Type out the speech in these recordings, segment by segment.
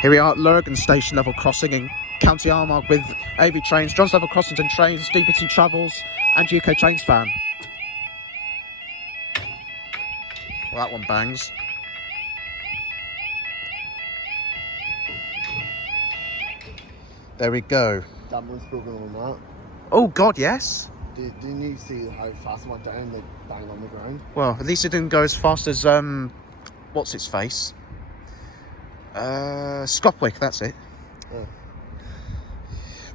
Here we are at Lurgan station level crossing in County Armagh with AV Trains, John's Level Crossings and Trains, DPT Travels and UK Trains fan. Well, that one bangs. There we go. That one's broken on that. Oh God, yes. Didn't you see how fast it went down, like bang on the ground? Well, at least it didn't go as fast as what's its face? Scopwick, that's it. Yeah.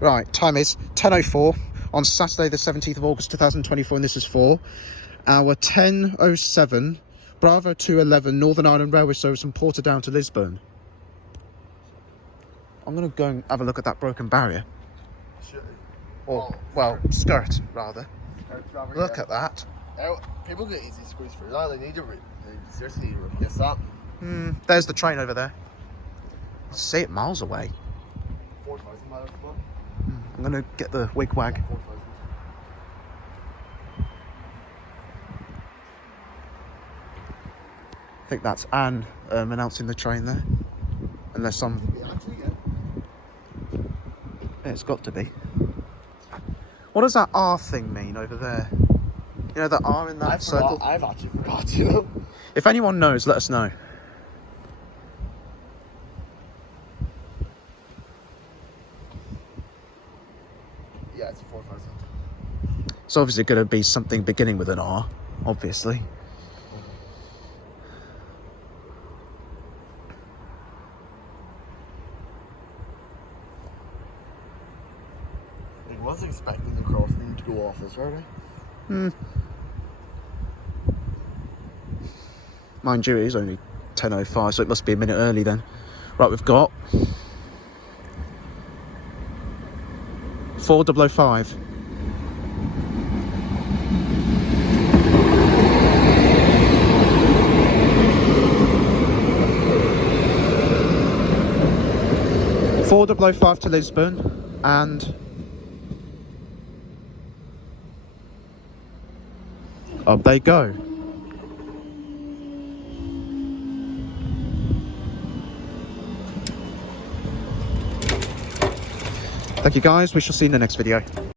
Right, time is 10:04 on Saturday the 17th of August 2024, and this is for our 10:07 Bravo 211 Northern Ireland Railway service from Portadown to Lisburn. I'm going to go and have a look at that broken barrier. Or, well, skirt, rather. Look at that. People get easy squeeze through that. They need to seriously replace that. There's the train over there. See it miles away. 4,000 miles. I'm going to get the wig-wag. 4,000. I think that's Anne announcing the train there. Unless I'm... Yeah, it's got to be. What does that R thing mean over there? You know, the R in that circle? I've actually forgot, you know. If anyone knows, let us know. Yeah, it's 4,000. It's obviously going to be something beginning with an R, obviously. I was expecting the crossing to go off this early. Mind you, it is only 10:05, so it must be a minute early then. Right, we've got 4005. to Lisburn, and up they go. Thank you guys, we shall see you in the next video.